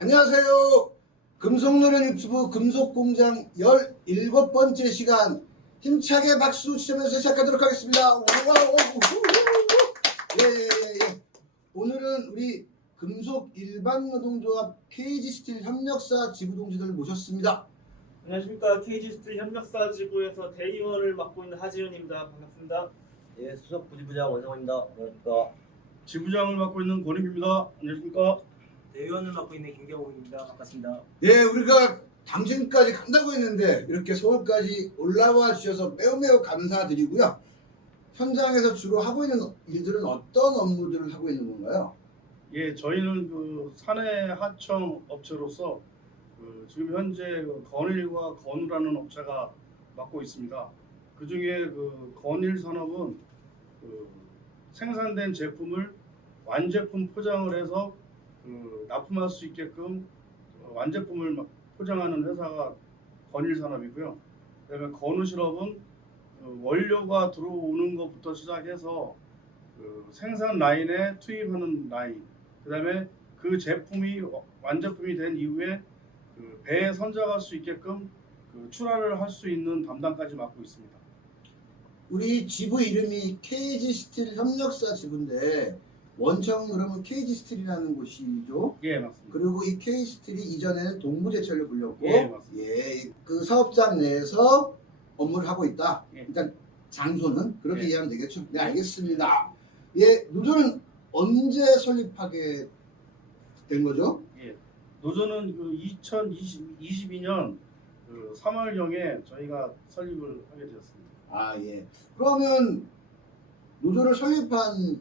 안녕하세요. 금속노련 유튜브 금속공장 17번째 시간 힘차게 박수 치면서 시작하도록 하겠습니다. 예. 오늘은 우리 금속 일반노동조합 KG스틸 협력사 지부동지들을 모셨습니다. 안녕하십니까. KG스틸 협력사 지부에서 대의원을 맡고 있는 하지훈입니다. 반갑습니다. 예, 수석 부지부장 원상원입니다. 안녕하십니까. 지부장을 맡고 있는 권익입니다. 안녕하십니까. 대의원을 맡고 있는 김경욱입니다. 반갑습니다. 예, 우리가 당진까지 간다고 했는데 이렇게 서울까지 올라와 주셔서 매우 감사드리고요. 현장에서 주로 하고 있는 일들은 어떤 업무들을 하고 있는 건가요? 예, 저희는 그 사내 하청 업체로서 지금 현재 건일과 건우라는 업체가 맡고 있습니다. 그 중에 건일 산업은 생산된 제품을 완제품 포장을 해서 납품할 수 있게끔 완제품을 포장하는 회사가 건일 산업이고요. 그다음에 건우 실업은 원료가 들어오는 것부터 시작해서 생산 라인에 투입하는 라인, 그다음에 그 제품이 완제품이 된 이후에 배에 선적할 수 있게끔 출하를 할 수 있는 담당까지 맡고 있습니다. 우리 지부 이름이 KG스틸 협력사 지부인데 원청 그러면 KG스틸이라는 곳이죠. 예, 맞습니다. 그리고 이 K스틸이 이전에는 동부제철로 불렸고, 예, 맞습니다. 그 사업장 내에서 업무를 하고 있다. 예. 일단 장소는 그렇게 예. 이해하면 되겠죠. 네, 알겠습니다. 예, 노조는 언제 설립하게 된 거죠? 예, 노조는 2022년 3월경에 저희가 설립을 하게 되었습니다. 아, 예. 그러면 노조를 설립한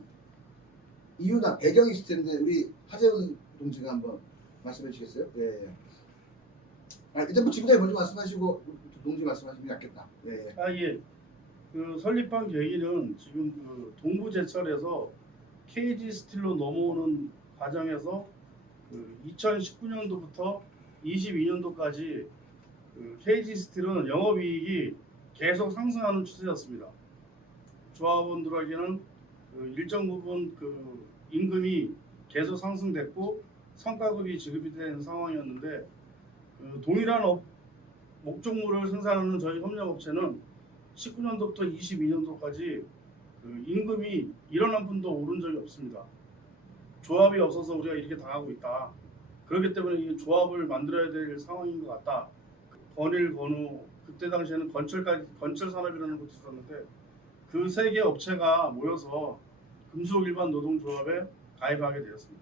이유나 배경이 있을 텐데 우리 하재훈 동지가 한번 말씀해 주시겠어요? 예. 일단 뭐 지부장이 먼저 말씀하시고 동지 말씀하시면 낫겠다. 예. 예. 설립한 계기는 지금 동부제철에서 KG 스틸로 넘어오는 과정에서 2019년도부터 22년도까지 KG 스틸은 영업이익이 계속 상승하는 추세였습니다. 조합원들에게는 일정 부분 임금이 계속 상승됐고 성과급이 지급이 된 상황이었는데 동일한 목적물을 생산하는 저희 협력업체는 19년도부터 22년도까지 임금이 1원 한 푼도 오른 적이 없습니다. 조합이 없어서 우리가 이렇게 당하고 있다. 그렇기 때문에 이 조합을 만들어야 될 상황인 것 같다. 건일, 건우, 그때 당시에는 건철 산업이라는 것도 있었는데 그 세 개 업체가 모여서 금속 일반 노동조합에 가입하게 되었습니다.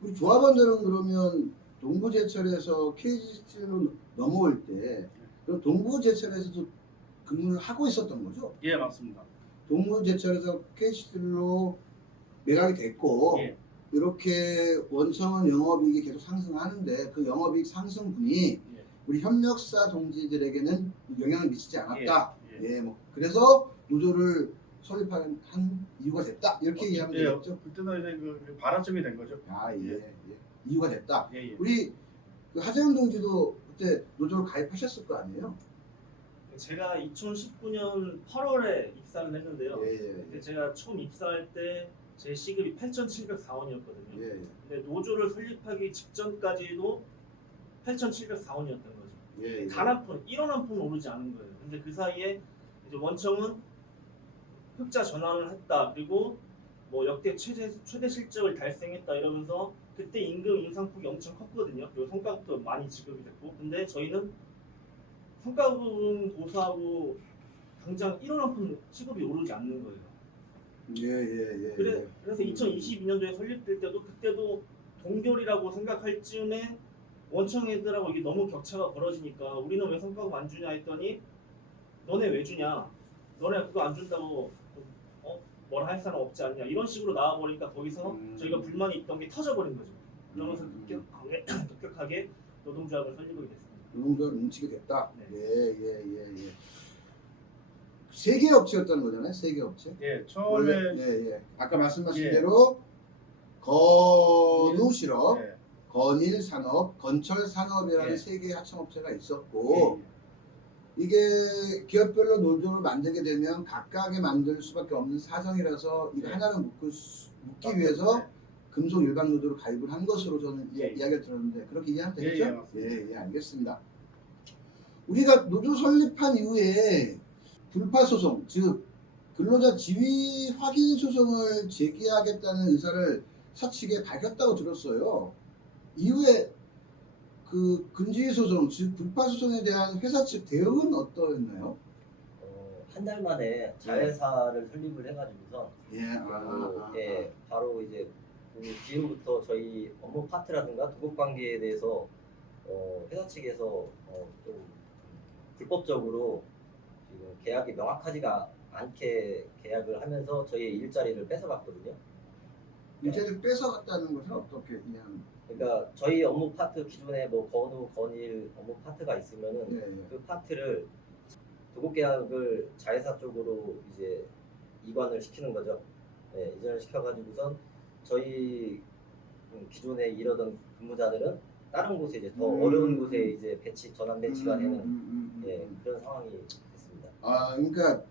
우리 조합원들은 그러면 동부제철에서 KG스틸로 넘어올 때 그럼 동부제철에서도 근무를 하고 있었던 거죠? 예, 맞습니다. 동부제철에서 KG스틸로 매각이 됐고 예. 이렇게 원청은 영업이익이 계속 상승하는데 그 영업이익 상승분이 예. 우리 협력사 동지들에게는 영향을 미치지 않았다. 예. 뭐 그래서 노조를 설립한 이유가 됐다. 이렇게 이해하면 예, 되겠죠? 그때는 이제 발화점이 된 거죠. 예. 이유가 됐다. 예. 우리 하재훈 동지도 그때 노조를 가입하셨을 거 아니에요? 제가 2019년 8월에 입사를 했는데요. 예. 근데 제가 처음 입사할 때 제 시급이 8,704원이었거든요. 예. 근데 노조를 설립하기 직전까지도 8,704원이었던 거죠. 예. 단 한 푼, 1원 한 푼 오르지 않은 거예요. 근데 그 사이에 이제 원청은 흑자 전환을 했다. 그리고 뭐 역대 최대 실적을 달성했다 이러면서 그때 임금 인상폭이 엄청 컸거든요. 그리고 성과급도 많이 지급이 됐고. 근데 저희는 성과급은 고사하고 당장 1원 한 푼 시급이 오르지 않는 거예요. 예. 그래서 2022년도에 설립될 때도 그때도 동결이라고 생각할 즈음에 원청 애들하고 이게 너무 격차가 벌어지니까 우리는 왜 성과급 안 주냐 했더니 너네 왜 주냐? 너네 그거 안 준다고 뭐라 할 사람 없지 않냐? 이런 식으로 나와버리니까 거기서 저희가 불만이 있던 게 터져버린 거죠. 그러면서 급격하게 노동조합을 설립하게 됐습니다. 노동조합을 뭉치게 됐다. 네. 예. 세 개 업체였다는 거잖아요. 세 개 업체. 예, 처음에 예. 아까 말씀하신 예. 대로 건우 실업, 예. 건일 산업, 건철 산업이라는 예. 세 개의 하청업체가 있었고 이게 기업별로 노조를 만들게 되면 각각에 만들 수밖에 없는 사정이라서 이 예. 하나로 묶기 위해서 금속 일반 노조로 가입을 한 것으로 저는 예. 이야기를 들었는데 그렇게 이해하면 예, 되겠죠? 예, 맞습니다. 예, 알겠습니다. 우리가 노조 설립한 이후에 불파 소송, 즉 근로자 지위 확인 소송을 제기하겠다는 의사를 사측에 밝혔다고 들었어요. 이후에 그 근지위 소송, 즉 불파 소송에 대한 회사 측 대응은 어떠했나요? 한 달 만에 자회사를 설립을 해가지고서 예, 바로 이제 그 뒤로부터 저희 업무 파트라든가 도급 관계에 대해서 회사 측에서 좀 불법적으로 지금 계약이 명확하지가 않게 계약을 하면서 저희 일자리를 뺏어갔거든요. 일자리를 뺏어갔다는 것은 어떻게 이해합니까? 그러니까 저희 업무 파트 기존에 뭐 건우, 건일 업무 파트가 있으면은 예. 그 파트를 도급 계약을 자회사 쪽으로 이제 이관을 시키는 거죠. 네, 이전을 시켜가지고선 저희 기존에 일하던 근무자들은 다른 곳에 이제 더 어려운 곳에 이제 전환 배치가 되는 예, 그런 상황이 됐습니다. 아, 그러니까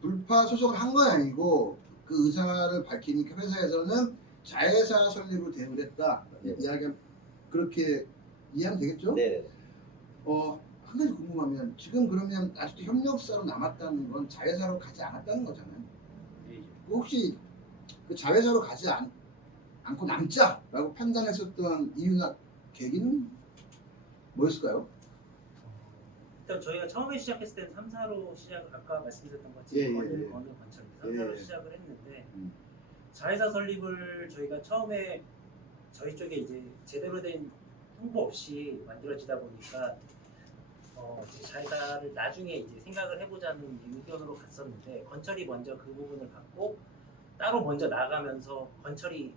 불파 소송을 한 건 아니고 그 의사를 밝히니까 회사에서는 자회사 설립으로 대응을 했다. 네. 이야기 그렇게 이해하면 되겠죠? 네, 한 가지 궁금하면 지금 그러면 아직도 협력사로 남았다는 건 자회사로 가지 않았다는 거잖아요. 예, 예. 혹시 그 자회사로 가지 않고 남자라고 판단했었던 이유나 계기는 뭐였을까요? 일단 저희가 처음에 시작했을 때는 3사로 시작을 아까 말씀드렸던 예, 것처럼 예, 건일, 예. 건우, 건철 3사로 예. 시작을 했는데 음. 자회사 설립을 저희가 처음에 저희 쪽에 이제 제대로 된 홍보 없이 만들어지다 보니까 이제 자회사를 나중에 이제 생각을 해보자는 의견으로 갔었는데 건철이 먼저 그 부분을 받고 따로 먼저 나가면서 건철이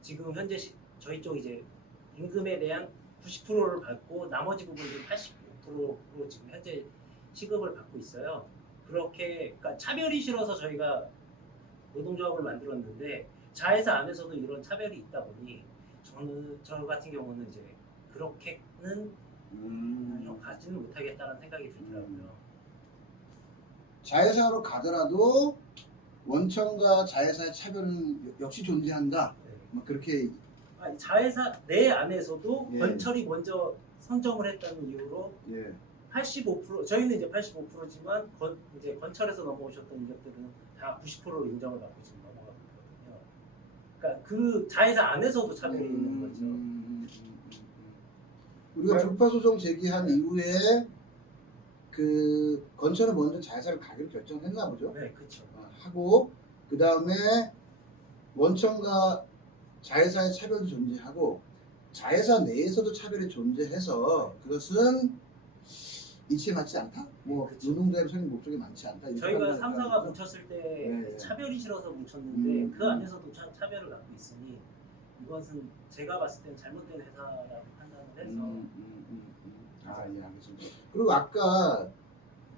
지금 현재 저희 쪽 이제 임금에 대한 90%를 받고 나머지 부분들 85%로 지금 현재 시급을 받고 있어요. 그렇게 그러니까 차별이 싫어서 저희가 노동조합을 만들었는데 자회사 안에서도 이런 차별이 있다 보니 저 같은 경우는 이제 그렇게는 가지는 못하겠다는 생각이 들더라고요. 자회사로 가더라도 원청과 자회사의 차별은 역시 존재한다. 네. 뭐 그렇게 자회사 내 안에서도 예. 건철이 먼저 선정을 했다는 이유로 예. 85% 저희는 이제 85%지만 이제 건철에서 넘어오셨던 인력들은 다 90%로 인정을 받고 지금 넘어가고 있거든요. 그러니까 그 자회사 안에서도 차별이 있는 거죠. 우리가 네. 불파 소송 제기한 이후에 그 건설을 먼저 자회사를 가기로 결정했나 보죠. 네, 그렇죠. 하고 그 다음에 원청과 자회사의 차별도 존재하고 자회사 내에서도 차별이 존재해서 그것은 이치에 맞지 않다. 뭐 그쵸. 노동자의 설립 목적이 많지 않다. 이렇게 저희가 판단했다는 3사가 거죠. 뭉쳤을 때 네. 차별이 싫어서 뭉쳤는데 그 음. 안에서도 차별을 갖고 있으니 이것은 제가 봤을 때는 잘못된 회사라고 판단을 해서 아, 예, 알겠습니다. 그리고 아까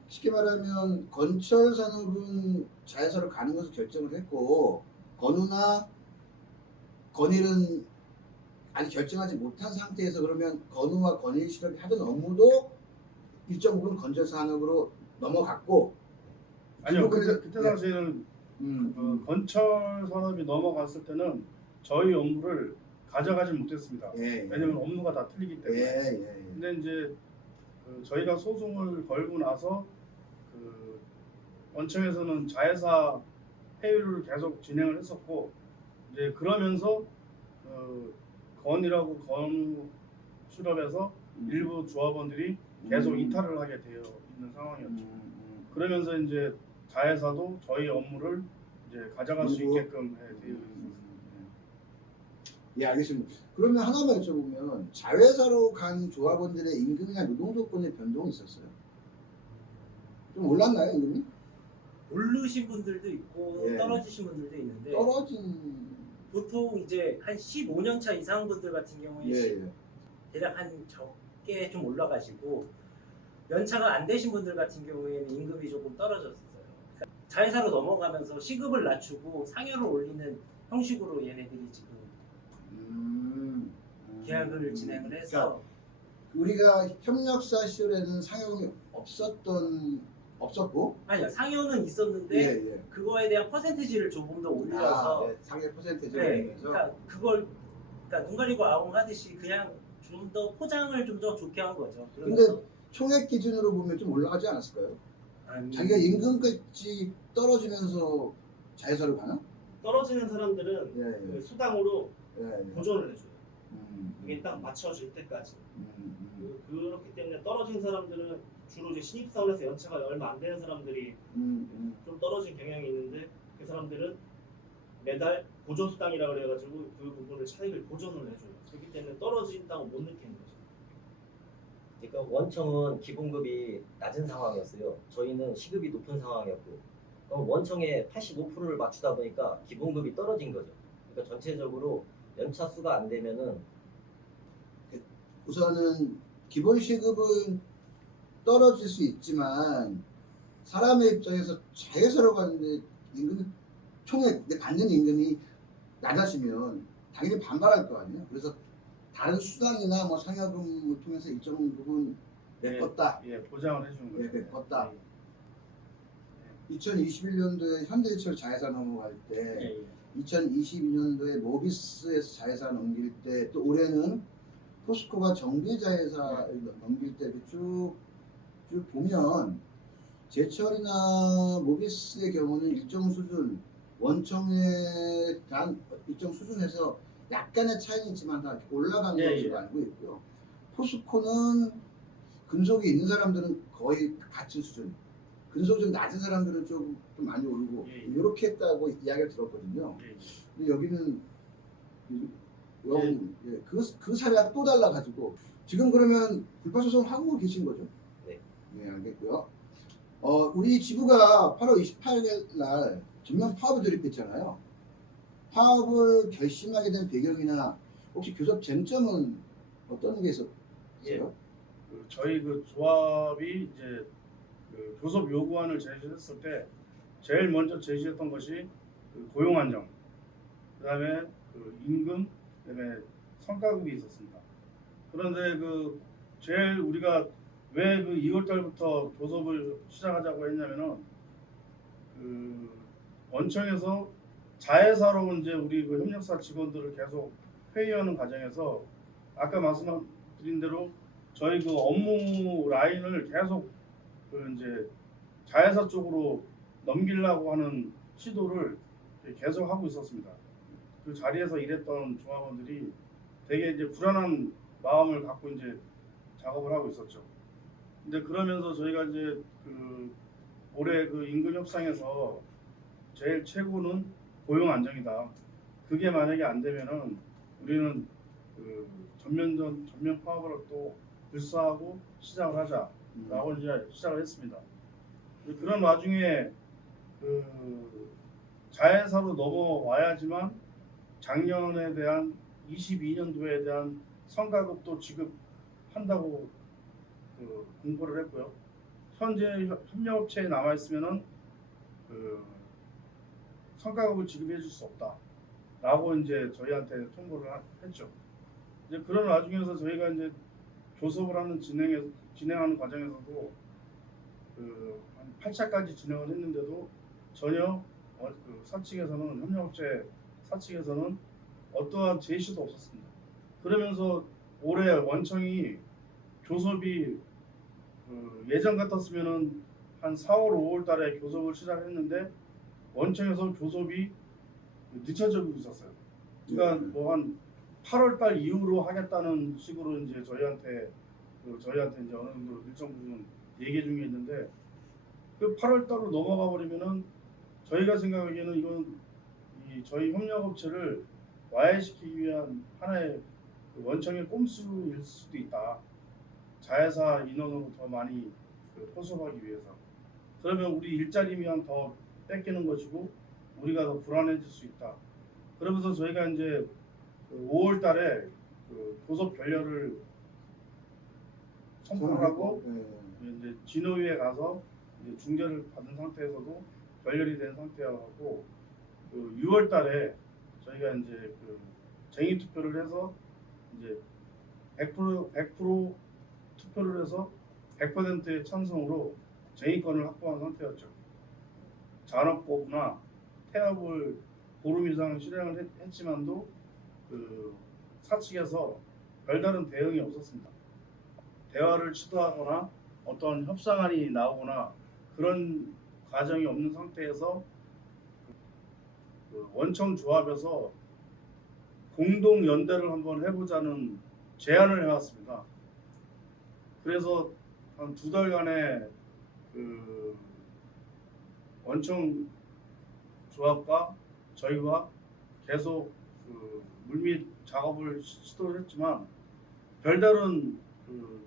쉽게 말하면 건설 산업은 자회사로 가는 것을 결정을 했고 건우나 건일은 아직 결정하지 못한 상태에서 그러면 건우와 건일 실업이 하던 업무도 일정 부분 건설 산업으로 넘어갔고 아니요, 그리고 그때 당시에는 건철 산업이 넘어갔을 때는 저희 업무를 가져가지 못했습니다. 예, 왜냐면 업무가 다 틀리기 때문에. 예. 근데 이제 저희가 소송을 걸고 나서 그 원청에서는 자회사 회의를 계속 진행을 했었고 이제 그러면서 건이라고 건우 실업에서 일부 조합원들이 계속 이탈을 하게 되어 있는 상황이었죠. 그러면서 이제 자회사도 저희 업무를 이제 가져갈 수 그리고- 있게끔 되어 있었습니다. 예, 알겠습니다. 그러면 하나만 여쭤보면 자회사로 간 조합원들의 임금이나 노동 조건의 변동이 있었어요? 좀 올랐나요, 임금이? 오르신 분들도 있고 예. 떨어지신 분들도 있는데 떨어진. 보통 이제 한 15년 차 이상 분들 같은 경우에 예. 대략 한 적게 좀 올라가시고 연차가 안 되신 분들 같은 경우에는 임금이 조금 떨어졌어요. 그러니까 자회사로 넘어가면서 시급을 낮추고 상여를 올리는 형식으로 얘네들이 지금 계약을 진행을 해서 우리가 협력사 시절에는 상여금이 없었던 없었고. 아니요, 상여는 있었는데 예, 예. 그거에 대한 퍼센티지를 조금 더 올려서 네, 상해 퍼센테이지를 네, 올리면서. 그러니까 그걸 그러니까 눈 가리고 아웅 하듯이 그냥 좀 더 포장을 좀 더 좋게 한 거죠. 근데 총액 기준으로 보면 좀 올라가지 않았을까요? 자기가 임금까지 떨어지면서 자회사로 가나? 떨어지는 사람들은 예, 그 예. 수당으로 예, 예. 보존을 해줘요. 이게 음, 딱 맞춰질 때까지. 음, 그렇기 때문에 떨어진 사람들은 주로 이제 신입사원에서 연차가 얼마 안 되는 사람들이 좀 떨어진 경향이 있는데 그 사람들은 매달 보존 수당이라 그래가지고 그 부분을 차익을 보존을 해줘요. 그렇기 때문에 떨어진다고 못 느끼는 거죠. 그러니까 원청은 기본급이 낮은 상황이었어요. 저희는 시급이 높은 상황이었고, 그럼 원청에 85%를 맞추다 보니까 기본급이 떨어진 거죠. 그러니까 전체적으로 연차 수가 안 되면은 우선은 기본 시급은 떨어질 수 있지만 사람의 입장에서 자회사로 가는데 임금 총액 내 받는 임금이 낮아지면 당연히 반발할 거 아니에요. 그래서 다른 수당이나 뭐 상여금을 통해서 일정 부분 메꿨다. 예, 보장을 해주는 거예요. 네, 메꿨다. 2021년도에 현대제철 자회사 넘어갈 때, 예, 예. 2022년도에 모비스에서 자회사 넘길 때, 또 올해는 포스코가 정비자회사 넘길 때 쭉 보면 제철이나 모비스의 경우는 일정 수준 원청에 대한 일정 수준에서 약간의 차이는 있지만 다 올라간 예, 것으로 예. 알고 있고요. 포스코는 근속이 있는 사람들은 거의 같은 수준, 근속이 좀 낮은 사람들은 좀 많이 오르고 예, 예. 이렇게 했다고 이야기를 들었거든요. 예, 근데 여기는 그 사례가 또 달라가지고 지금 그러면 불파 소송을 하고 계신 거죠? 네. 네, 알겠고요. 우리 지부가 8월 28일 날 전면 파업을 돌입했잖아요. 파업을 결심하게 된 배경이나 혹시 교섭 쟁점은 어떤 게 있었어요? 예. 저희 그 조합이 이제 그 교섭 요구안을 제시했을 때 제일 먼저 제시했던 것이 그 고용 안정, 그다음에 그 임금, 그다음에 성과급이 있었습니다. 그런데 그 제일 우리가 왜 그 2월 달부터 교섭을 시작하자고 했냐면은 그 원청에서 자회사로 이제 우리 그 협력사 직원들을 계속 회의하는 과정에서 아까 말씀드린 대로 저희 그 업무 라인을 계속 그 이제 자회사 쪽으로 넘기려고 하는 시도를 계속 하고 있었습니다. 그 자리에서 일했던 종합원들이 되게 이제 불안한 마음을 갖고 이제 작업을 하고 있었죠. 근데 그러면서 저희가 이제 그 올해 그 임금 협상에서 제일 최고는 고용 안정이다. 그게 만약에 안 되면은 우리는 그 전면 파업을 또 불사하고 시작을 하자라고 이제 시작을 했습니다. 그런 와중에 그 자회사로 넘어와야지만 작년에 대한 22년도에 대한 성과급도 지급한다고 그 공고를 했고요. 현재 협력업체에 남아 있으면은 그 성과급을 지급해 줄 수 없다라고 이제 저희한테 통보를 했죠. 이제 그런 와중에서 저희가 이제 교섭을 진행하는 과정에서도 한 8차까지 진행을 했는데도 전혀 그 사측에서는 협력업체 사측에서는 어떠한 제시도 없었습니다. 그러면서 올해 원청이 교섭이 예전 같았으면은 한 4월, 5월 달에 교섭을 시작했는데 원청에서 교섭이 늦춰지고 있었어요. 그러니까 뭐 한 8월 달 이후로 하겠다는 식으로 이제 저희한테 이제 어느 정도 일정 부분 얘기 중에 있는데 그 8월 달로 넘어가 버리면은 저희가 생각하기에는 이건 저희 협력업체를 와해시키기 위한 하나의 그 원청의 꼼수일 수도 있다. 자회사 인원으로 더 많이 포섭하기 위해서. 그러면 우리 일자리면 더 뺏기는 것이고 우리가 더 불안해질 수 있다. 그러면서 저희가 이제 5월 달에 그 교섭 결렬을 선포를 하고 이제 진호위에 가서 이제 중재를 받은 상태에서도 결렬이 된 상태여서 그 6월 달에 저희가 이제 그 쟁의 투표를 해서 이제 100% 투표를 해서 100%의 찬성으로 쟁의권을 확보한 상태였죠. 잔업거부나 태업을 보름 이상 실행을 했지만도 그 사측에서 별다른 대응이 없었습니다. 대화를 시도하거나 어떤 협상안이 나오거나 그런 과정이 없는 상태에서 그 원청 조합에서 공동 연대를 한번 해보자는 제안을 해왔습니다. 그래서 한 2달간의 그 원청 조합과 저희와 계속 그 물밑 작업을 시도를 했지만 별다른 그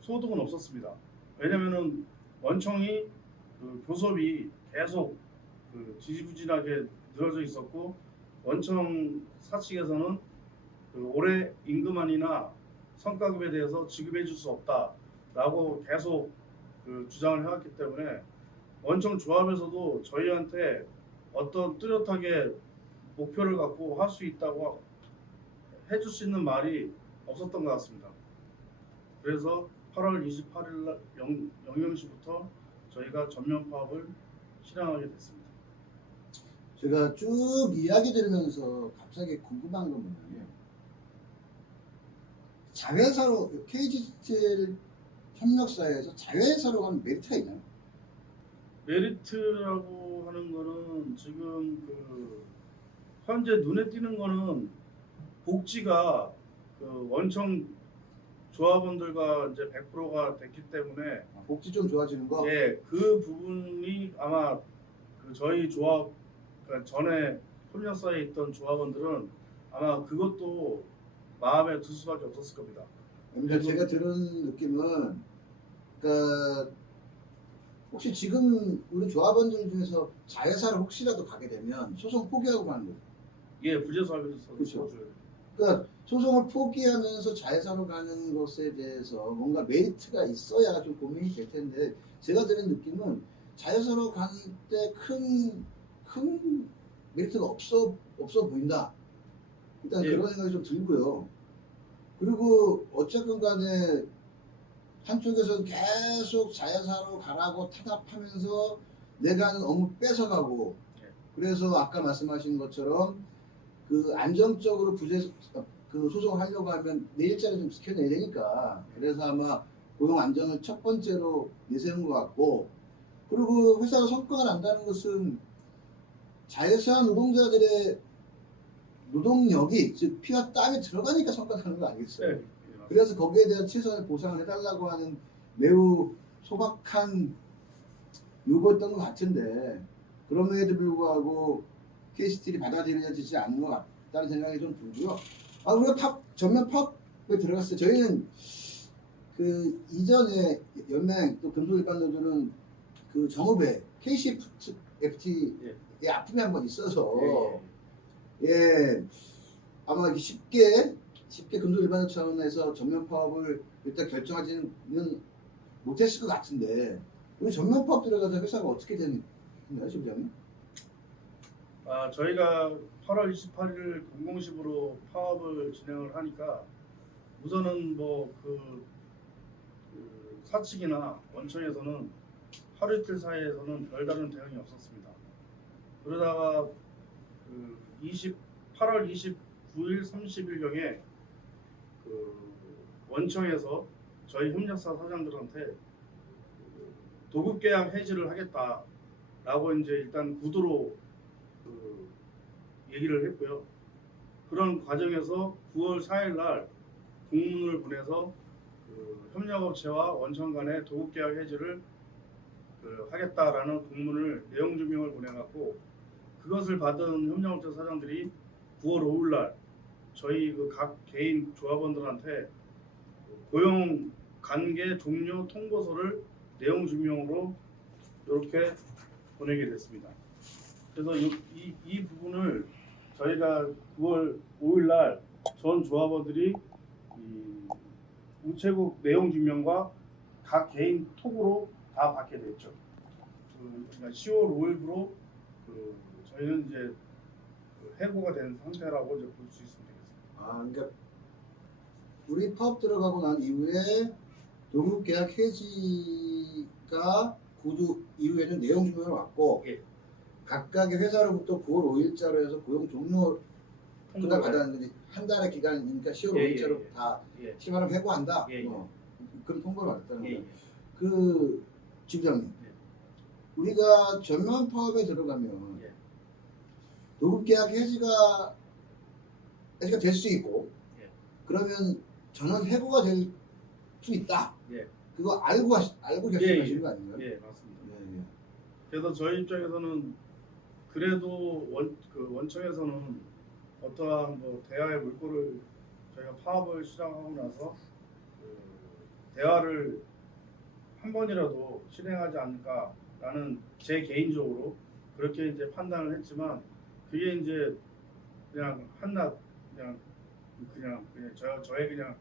소득은 없었습니다. 왜냐면은 원청이 그 교섭이 계속 그 지지부진하게 늘어져 있었고 원청 사측에서는 그 올해 임금안이나 성과급에 대해서 지급해 줄 수 없다라고 계속 그 주장을 해왔기 때문에 원청 조합에서도 저희한테 어떤 뚜렷하게 목표를 갖고 할 수 있다고 해줄 수 있는 말이 없었던 것 같습니다. 그래서 8월 28일 날 00시부터 저희가 전면 파업을 실행하게 됐습니다. 제가 쭉 이야기 들으면서 갑자기 궁금한 건 뭐냐면 자회사로 KGCL 협력사에서 자회사로 가는 메리트가 있나요? 메리트라고 하는 거는 지금 그 현재 눈에 띄는 거는 복지가 그 원청 조합원들과 이제 100%가 됐기 때문에 복지 좀 좋아지는 거? 예, 그 부분이 아마 그 저희 조합 그러니까 전에 협력사에 있던 조합원들은 아마 그것도 마음에 들 수밖에 없었을 겁니다. 그러니까 제가 들은 느낌은 그러니까 혹시 지금 우리 조합원들 중에서 자회사를 혹시라도 가게 되면 소송 포기하고 가는 거죠. 예, 부재사업에서 그렇죠. 그러니까 소송을 포기하면서 자회사로 가는 것에 대해서 뭔가 메리트가 있어야 좀 고민이 될 텐데 제가 들은 느낌은 자회사로 가는 때 큰 메리트가 없어 보인다. 일단 예. 그런 생각이 좀 들고요. 그리고 어쨌든 간에 한쪽에서는 계속 자회사로 가라고 타협하면서 내가 하는 업무 뺏어가고 예. 그래서 아까 말씀하신 것처럼 그 안정적으로 그 소송을 하려고 하면 내 일자리 좀 지켜내야 되니까 그래서 아마 고용 안정을 첫 번째로 내세운 것 같고 그리고 회사가 성과가 난다는 것은 자회사 노동자들의 노동력이 즉 피와 땀이 들어가니까 성과가 나는 거 아니겠어요? 예. 그래서 거기에 대한 최선의 보상을 해달라고 하는 매우 소박한 요구였던 것 같은데 그럼에도 불구하고 KCT를 받아들여지지 않는 것 같다는 생각이 좀 들고요. 우리가 전면 팝에 들어갔어요. 저희는 그 이전에 연맹 또 금속일반노조는 그 정읍에 KCFT의 아픔이 한 번 있어서 예 아마 쉽게 금속일반노조 차원에서 전면 파업을 일단 결정하지는 못했을 것 같은데 우리 전면 파업 들어가서 회사가 어떻게 되나요, 지부장님? 저희가 8월 28일 0010으로 파업을 진행을 하니까 우선은 그 사측이나 원청에서는 하루 이틀 사이에서는 별다른 대응이 없었습니다. 그러다가 8월 29일 30일경에 원청에서 저희 협력사 사장들한테 도급계약 해지를 하겠다라고 이제 일단 구두로 얘기를 했고요. 그런 과정에서 9월 4일 날 공문을 보내서 협력업체와 원청 간의 도급계약 해지를 하겠다라는 공문을 내용 증명을 보내갖고 그것을 받은 협력업체 사장들이 9월 5일 날 저희 각 개인 조합원들한테 고용 관계 종료 통보서를 내용 증명으로 이렇게 보내게 됐습니다. 그래서 이 부분을 저희가 9월 5일 날 전 조합원들이 이 우체국 내용 증명과 각 개인 톡으로 다 받게 됐죠. 그러니까 10월 5일부로 저희는 이제 해고가 된 상태라고 이제 볼 수 있습니다. 그러니까 우리 파업 들어가고 난 이후에 도급 계약 해지가 구두 이후에는 내용 증명을 왔고 예. 각각의 회사로부터 9월 5일자로 해서 고용 종료 그날 받았는데 한 달의 기간이니까 10월 예, 5일자로 예, 다 예. 실만을 회고한다. 예, 예. 그런 통보를 받았다는 예, 거예요. 예. 그 지부장님, 예. 우리가 전면 파업에 들어가면 예. 노급계약 해지가 될 수 있고 예. 그러면 전원 해고가 될 수 있다. 예. 그거 알고 결정하신 예, 거 아닌가요? 예, 맞습니다. 예, 예. 그래서 저희 입장에서는 그래도 원청에서는 어떠한 뭐 대화의 물꼬를 저희가 파업을 시작하고 나서 그 대화를 한 번이라도 실행하지 않을까라는 제 개인적으로 그렇게 이제 판단을 했지만 그게 이제 그냥 한낱 그냥 저의 그냥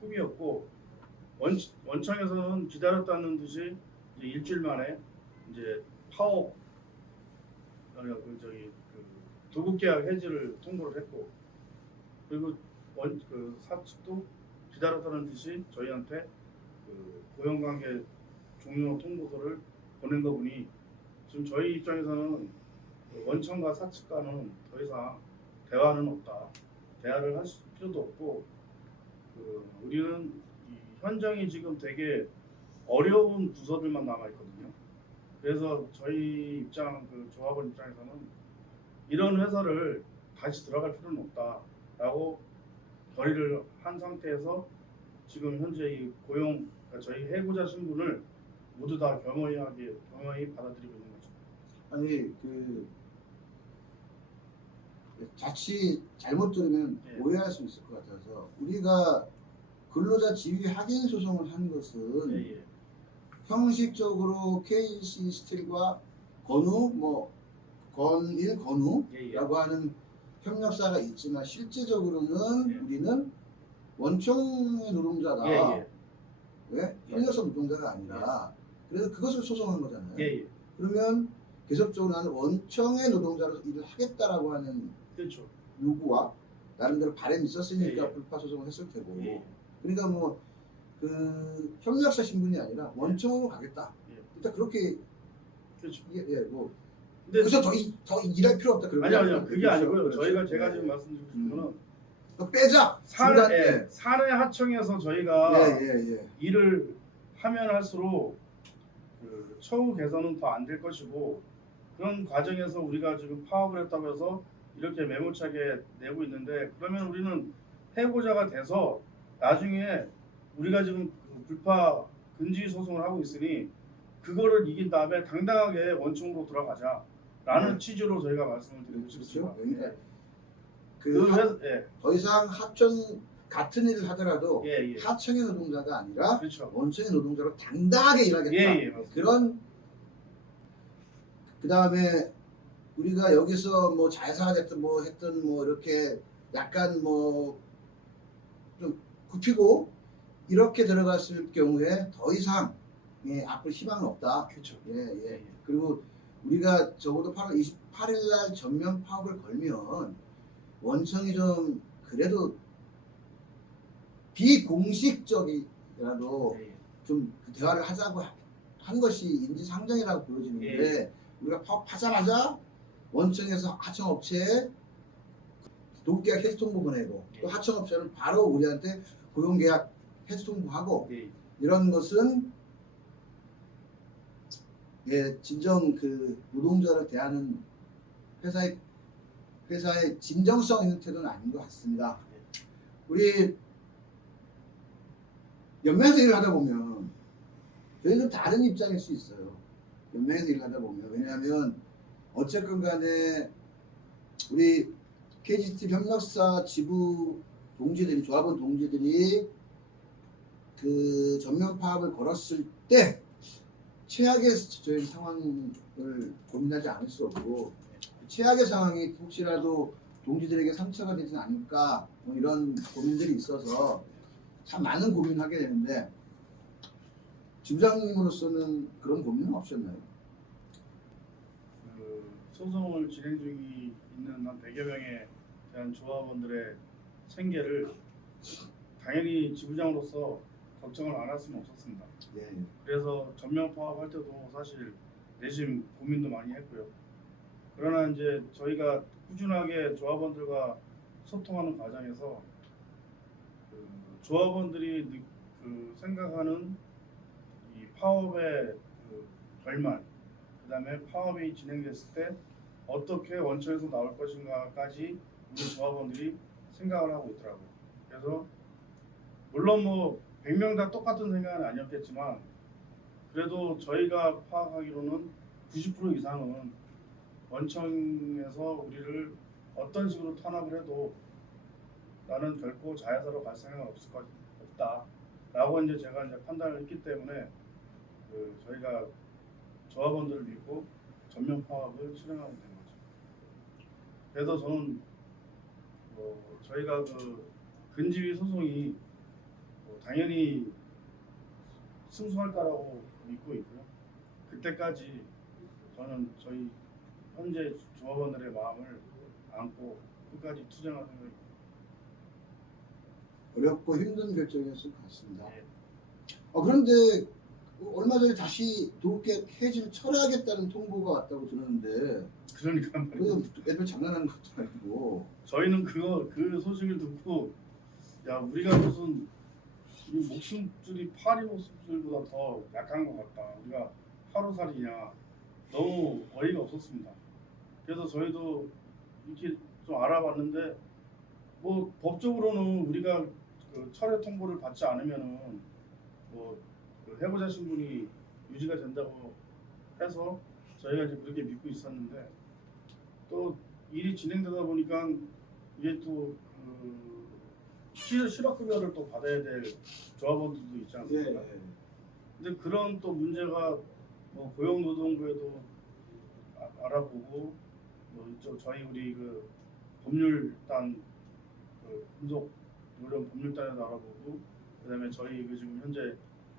꿈이었고 원청에서는 기다렸다는 듯이 이제 일주일 만에 이제 파업 그 도급계약 해지를 통보를 했고 그리고 사측도 기다렸다는 듯이 저희한테 그 고용관계 종료 통보서를 보낸 거 보니 지금 저희 입장에서는 원청과 사측 간은 더 이상 대화는 없다. 대화를 할 필요도 없고 우리는 이 현장이 지금 되게 어려운 부서들만 남아 있거든요. 그래서 저희 조합원 입장에서는 이런 회사를 다시 들어갈 필요는 없다라고 결의를 한 상태에서 지금 현재 이 그러니까 저희 해고자 신분을 모두 다 겸허히 받아들이고 있는 거죠. 아니 자칫 잘못 들으면 예. 오해할 수 있을 것 같아서 우리가 근로자 지위 확인 소송을 한 것은 예. 형식적으로 KC 스틸과 건일 건우라고 하는 협력사가 있지만 실제적으로는 예. 우리는 원청의 노동자다. 예. 왜? 협력사 노동자가 아니라 그래서 그것을 소송한 거잖아요. 예. 그러면 계속적으로 나는 원청의 노동자로서 일을 하겠다라고 하는 그렇죠. 요구와 나름대로 바람이 있었으니까 예. 불파 소송을 했을 테고 예. 그러니까 그 협력사 신분이 아니라 원청으로 가겠다. 예. 일단 그렇게 그렇죠. 근데 여기서 더 일할 필요 없다. 그런 아니요. 그게 아니고요. 그렇죠. 저희가 제가 예. 지금 말씀드리고 싶은 거는 또 빼자. 중간 사내 하청에서 저희가 예. 일을 하면 할수록 그 처우 개선은 더 안 될 것이고 그런 과정에서 우리가 지금 파업을 했다고 해서 이렇게 매몰차게 내고 있는데 그러면 우리는 해고자가 돼서 나중에 우리가 지금 그 불파 근지 소송을 하고 있으니 그거를 이긴 다음에 당당하게 원청으로 돌아가자라는 취지로 저희가 말씀을 드리고 싶습니다. 그러니까 더 이상 하청 같은 일을 하더라도 예. 하청의 노동자가 아니라 그렇죠. 원청의 노동자로 당당하게 일하겠다. 예, 맞습니다. 그런 그 다음에 우리가 여기서 뭐 자회사가 됐든 뭐 했든 뭐 이렇게 약간 뭐 좀 굽히고 이렇게 들어갔을 경우에 더 이상 앞으로 희망은 없다. 그렇죠. 예. 그리고 우리가 적어도 8월 28일 날 전면 파업을 걸면 원청이 좀 그래도 비공식적이라도 예. 좀 그 대화를 하자고 한 것이 인지상정이라고 보여지는데 우리가 파업하자마자 원청에서 하청업체에 노급계약 해지 통보 보내고 또 하청업체는 바로 우리한테 고용계약 해지 통보하고 이런 것은 진정 그 노동자를 대하는 회사의 진정성 있는 태도는 아닌 것 같습니다. 우리 연맹에서 일을 하다 보면 저희는 다른 입장일 수 있어요. 연맹에서 일을 하다 보면 왜냐하면 어쨌건 간에 우리 KGT 협력사 지부 동지들이 조합원 동지들이 그 전면 파업을 걸었을 때 최악의 저희 상황을 고민하지 않을 수 없고 최악의 상황이 혹시라도 동지들에게 상처가 되지 않을까 뭐 이런 고민들이 있어서 참 많은 고민을 하게 되는데 지부장님으로서는 그런 고민은 없었나요? 그 소송을 진행 중이 있는 한 100여 명에 대한 조합원들의 생계를 당연히 지부장으로서 걱정을 안 할 수는 없었습니다. 예. 그래서 전면 파업할 때도 사실 내심 고민도 많이 했고요. 그러나 이제 저희가 꾸준하게 조합원들과 소통하는 과정에서 그 조합원들이 그 생각하는 이 파업의 그 결말, 그다음에 파업이 진행됐을 때 어떻게 원청에서 나올 것인가까지 우리 조합원들이 생각을 하고 있더라고요. 그래서 물론 뭐 100명 다 똑같은 생각은 아니었겠지만 그래도 저희가 파악하기로는 90% 이상은 원청에서 우리를 어떤 식으로 탄압을 해도 나는 결코 자회사로 갈 생각은 없다라고 이제 제가 이제 판단을 했기 때문에 그 저희가 조합원들을 믿고 전면 파업을 실행하게 된 거죠. 그래서 저는 저희가 그 근지위 소송이 당연히 승소할 거라고 믿고 있고요. 그때까지 저는 저희 현재 조합원들의 마음을 안고 끝까지 투쟁할 생각입니다. 어렵고 힘든 결정이었을 것 같습니다. 네. 그런데 얼마 전에 다시 도급계 해지를 철회하겠다는 통보가 왔다고 들었는데 그러니까 말이죠. 애들 장난하는 것도 아니고 저희는 그 소식을 듣고 야 우리가 무슨 이 목숨줄이 파리 목숨줄보다 더 약한 것 같다. 우리가 하루살이냐 너무 어이가 없었습니다. 그래서 저희도 이렇게 좀 알아봤는데 뭐 법적으로는 우리가 그 철회 통보를 받지 않으면은 그 해고자 신분이 유지가 된다고 해서 저희가 이제 그렇게 믿고 있었는데 또 일이 진행되다 보니까 이게 또 실업급여를 또 받아야 될 조합원들도 있지 않습니까? 예. 근데 그런 또 문제가 뭐 고용노동부에도 알아보고 뭐 이쪽 저희 우리 그 법률단 그 분석 노련 법률단에도 알아보고 그다음에 저희 그 지금 현재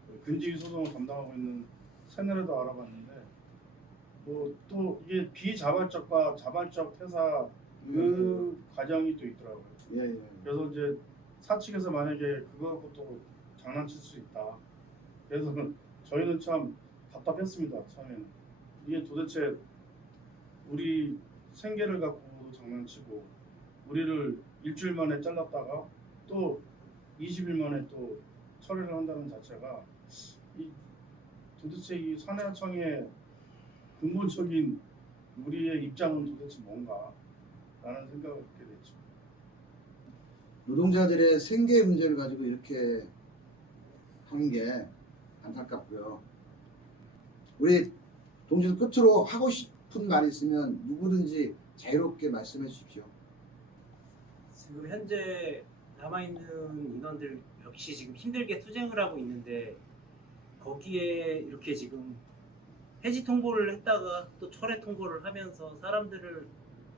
그 근지위 소송을 담당하고 있는 세ner에도 알아봤는데 뭐 또 이게 비자발적과 자발적 퇴사 그 과정이 또 있더라고요. 예. 그래서 이제 사측에서 만약에 그거 갖고 또 장난칠 수 있다. 그래서 저희는 참 답답했습니다. 처음에는 이게 도대체 우리 생계를 갖고 장난치고 우리를 일주일 만에 잘랐다가 또 20일 만에 또 처리를 한다는 자체가 도대체 이 산하청의 근본적인 우리의 입장은 도대체 뭔가 라는 생각을 갖게 됐죠. 노동자들의 생계 문제를 가지고 이렇게 하는 게 안타깝고요. 우리 동지들 끝으로 하고 싶은 말이 있으면 누구든지 자유롭게 말씀해 주십시오. 지금 현재 남아있는 인원들 역시 지금 힘들게 투쟁을 하고 있는데 거기에 이렇게 지금 해지 통보를 했다가 또 철회 통보를 하면서 사람들을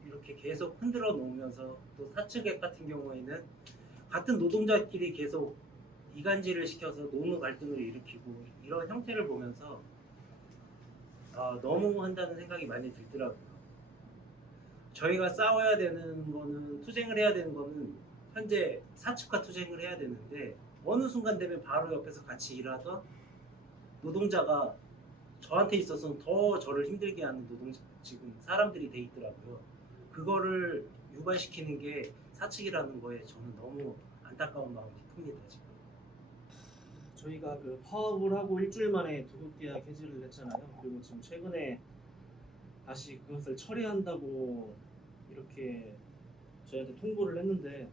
이렇게 계속 흔들어 놓으면서 또 사측 같은 경우에는 같은 노동자끼리 계속 이간질을 시켜서 노무 갈등을 일으키고 이런 형태를 보면서 너무한다는 생각이 많이 들더라고요. 저희가 싸워야 되는 거는 투쟁을 해야 되는 거는 현재 사측과 투쟁을 해야 되는데 어느 순간 되면 바로 옆에서 같이 일하던 노동자가 저한테 있어서는 더 저를 힘들게 하는 지금 사람들이 돼 있더라고요. 그거를 유발시키는 게 사측이라는 거에 저는 너무 안타까운 마음이 큽니다. 지금. 저희가 그 파업을 하고 일주일 만에 도급계약 해지를 했잖아요. 그리고 지금 최근에 다시 그것을 처리한다고 이렇게 저희한테 통보를 했는데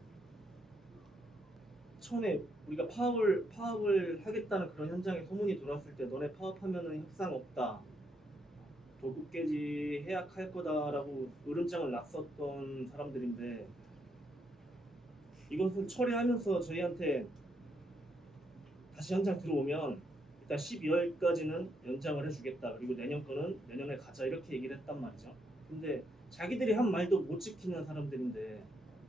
처음에 우리가 파업을 하겠다는 그런 현장에 소문이 돌았을 때 너네 파업하면은 협상 없다. 도급계지 해약할 거다라고 으름장을 놨었던 사람들인데 이것을 처리하면서 저희한테 다시 현장 들어오면 일단 12월까지는 연장을 해주겠다. 그리고 내년 거는 내년에 가자 이렇게 얘기를 했단 말이죠. 근데 자기들이 한 말도 못 지키는 사람들인데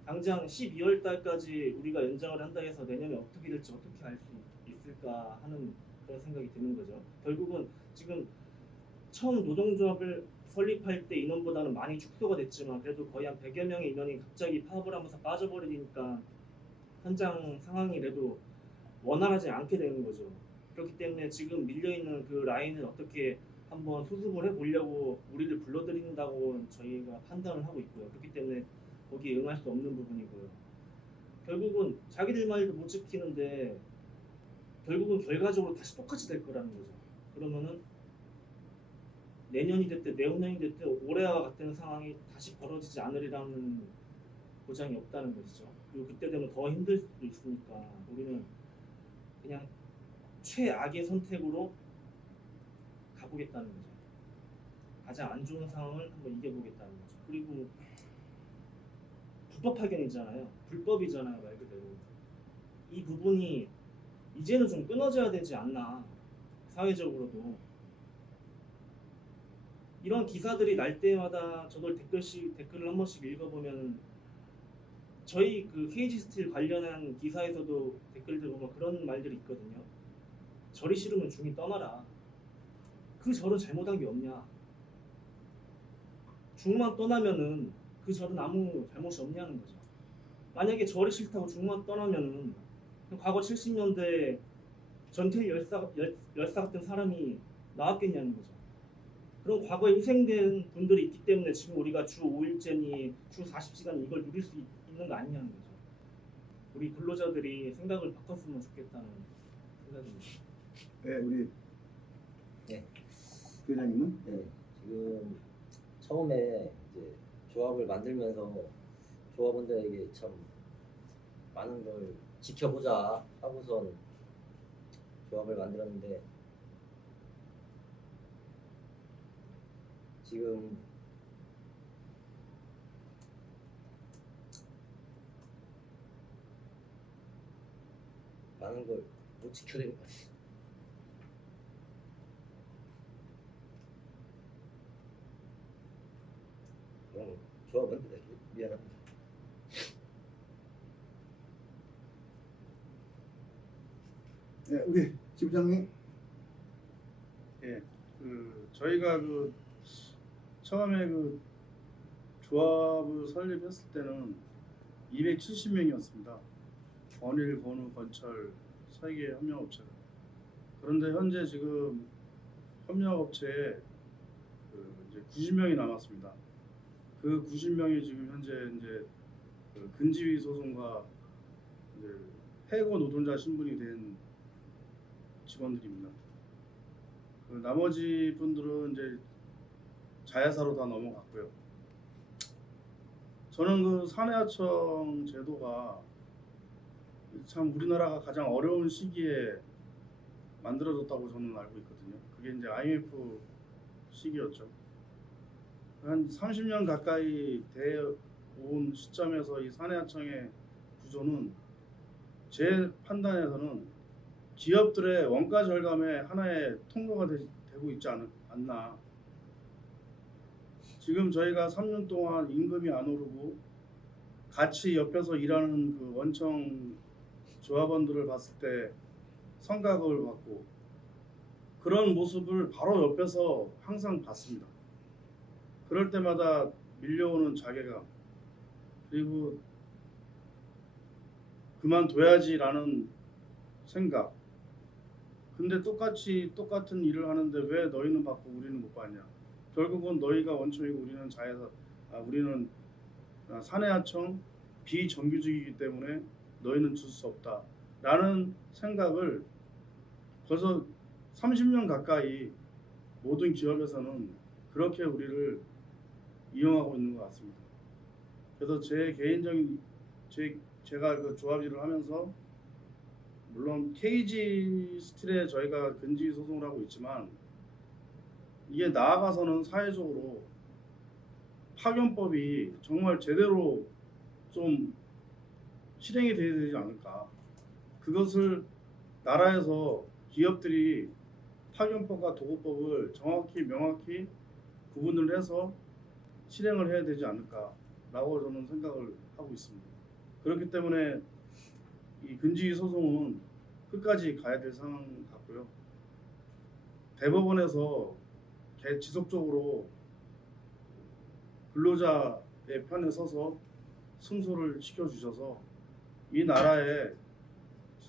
당장 12월 달까지 우리가 연장을 한다 해서 내년에 어떻게 될지 어떻게 알 수 있을까 하는 그런 생각이 드는 거죠. 결국은 지금 처음 노동조합을 설립할 때 인원보다는 많이 축소가 됐지만 그래도 거의 한 100여 명의 인원이 갑자기 파업을 하면서 빠져버리니까 현장 상황이라도 원활하지 않게 되는 거죠. 그렇기 때문에 지금 밀려있는 그 라인을 어떻게 한번 수습을 해보려고 우리를 불러들인다고 저희가 판단을 하고 있고요. 그렇기 때문에 거기에 응할 수 없는 부분이고요. 결국은 자기들 말도 못 지키는데 결국은 결과적으로 다시 똑같이 될 거라는 거죠. 그러면은 내년이 됐든 내후년이 됐든 올해와 같은 상황이 다시 벌어지지 않으리라는 보장이 없다는 것이죠. 그리고 그때 되면 더 힘들 수도 있으니까 우리는 그냥 최악의 선택으로 가보겠다는 거죠. 가장 안 좋은 상황을 한번 이겨보겠다는 거죠. 그리고 불법 파견이잖아요. 불법이잖아요, 말 그대로. 이 부분이 이제는 좀 끊어져야 되지 않나, 사회적으로도. 이런 기사들이 날 때마다 저도 댓글을 한 번씩 읽어보면 저희 그 KG 스틸 관련한 기사에서도 댓글들 보면 그런 말들이 있거든요. 절이 싫으면 중이 떠나라. 그 절은 잘못한 게 없냐? 중만 떠나면은 그 절은 아무 잘못이 없냐는 거죠. 만약에 절이 싫다고 중만 떠나면은 과거 70년대 전태일 열사 같은 사람이 나왔겠냐는 거죠. 그런 과거에 희생된 분들이 있기 때문에 지금 우리가 주 5일제니 주 40시간 이걸 누릴 수 있는 거 아니냐는 거죠. 우리 근로자들이 생각을 바꿨으면 좋겠다는 생각입니다. 네, 우리 네. 부회장님은? 네, 지금 처음에 이제 조합을 만들면서 조합원들에게 참 많은 걸 지켜보자 하고선 조합을 만들었는데 지금 많은 걸 못 지켜낸 것 같아요. 조합원들에게 미안합니다. 네, 우리 지부장님. 예, 저희가 처음에 조합을 설립했을 때는 270명이었습니다. 건일, 건우, 건철 3개 협력업체가. 그런데 현재 지금 협력업체에 이제 90명이 남았습니다. 그 90명이 지금 현재 이제 근지위 소송과 이제 해고 노동자 신분이 된 직원들입니다. 나머지 분들은 이제 자회사로 다 넘어갔고요. 저는 사내하청 제도가 참 우리나라가 가장 어려운 시기에 만들어졌다고 저는 알고 있거든요. 그게 이제 IMF 시기였죠. 한 30년 가까이 돼온 시점에서 이 사내하청의 구조는 제 판단에서는 기업들의 원가 절감의 하나의 통로가 되고 있지 않나. 지금 저희가 3년 동안 임금이 안 오르고 같이 옆에서 일하는 그 원청 조합원들을 봤을 때 성과급을 받고 그런 모습을 바로 옆에서 항상 봤습니다. 그럴 때마다 밀려오는 자괴감 그리고 그만둬야지라는 생각. 근데 똑같은 일을 하는데 왜 너희는 받고 우리는 못 받냐? 결국은 너희가 원청이고 우리는 자회사, 우리는 사내하청 비정규직이기 때문에 너희는 줄 수 없다라는 생각을 벌써 30년 가까이 모든 기업에서는 그렇게 우리를 이용하고 있는 것 같습니다. 그래서 제 개인적인 제가 그 조합 일을 하면서 물론 KG 스틸에 저희가 근지 소송을 하고 있지만 이게 나아가서는 사회적으로 파견법이 정말 제대로 좀 실행이 돼야 되지 않을까. 그것을 나라에서 기업들이 파견법과 도급법을 정확히 명확히 구분을 해서 실행을 해야 되지 않을까라고 저는 생각을 하고 있습니다. 그렇기 때문에 이 근지 소송은 끝까지 가야 될 상황 같고요. 대법원에서 지속적으로 근로자의 편에 서서 승소를 시켜주셔서 이 나라에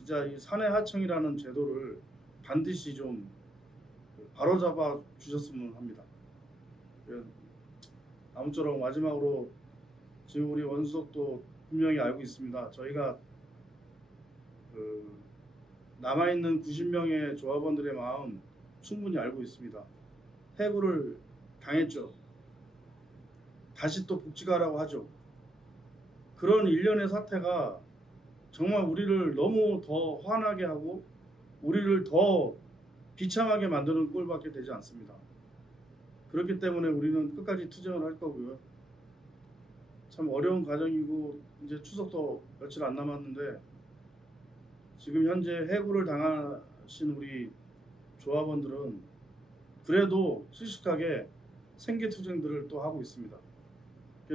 진짜 이 사내 하청이라는 제도를 반드시 좀 바로잡아 주셨으면 합니다. 아무쪼록 마지막으로 지금 우리 원수석도 분명히 알고 있습니다. 저희가 남아있는 90명의 조합원들의 마음 충분히 알고 있습니다. 해고를 당했죠. 다시 또 복직하라고 하죠. 그런 일련의 사태가 정말 우리를 너무 더 화나게 하고 우리를 더 비참하게 만드는 꼴밖에 되지 않습니다. 그렇기 때문에 우리는 끝까지 투쟁을 할 거고요. 참 어려운 과정이고 이제 추석도 며칠 안 남았는데 지금 현재 해고를 당하신 우리 조합원들은 그래도 씩씩하게 생계 투쟁들을 또 하고 있습니다.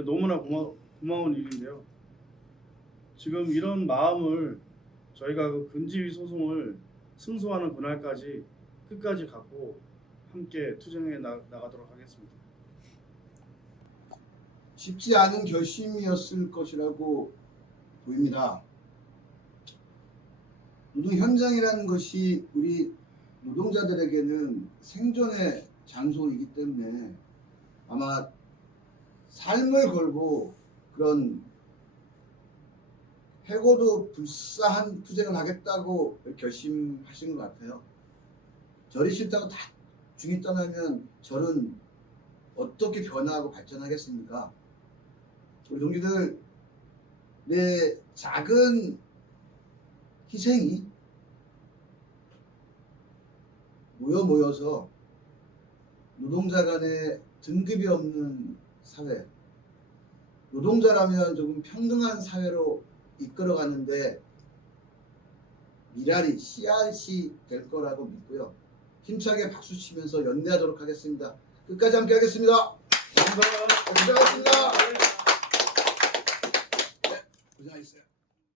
너무나 고마운 일인데요. 지금 이런 마음을 저희가 그 근지위 소송을 승소하는 그날까지 끝까지 갖고 함께 투쟁해 나가도록 하겠습니다. 쉽지 않은 결심이었을 것이라고 보입니다. 노동 현장이라는 것이 우리 노동자들에게는 생존의 장소이기 때문에 아마 삶을 걸고 그런 해고도 불사한 투쟁을 하겠다고 결심하신 것 같아요. 절이 싫다고 다 중이 떠나면 절은 어떻게 변화하고 발전하겠습니까? 우리 동지들, 내 작은 희생이 모여서 노동자 간의 등급이 없는 사회, 노동자라면 조금 평등한 사회로 이끌어가는데 미랄이 씨앗이 될 거라고 믿고요. 힘차게 박수치면서 연대하도록 하겠습니다. 끝까지 함께 하겠습니다. 고생하셨습니다. 네, 고생하셨어요.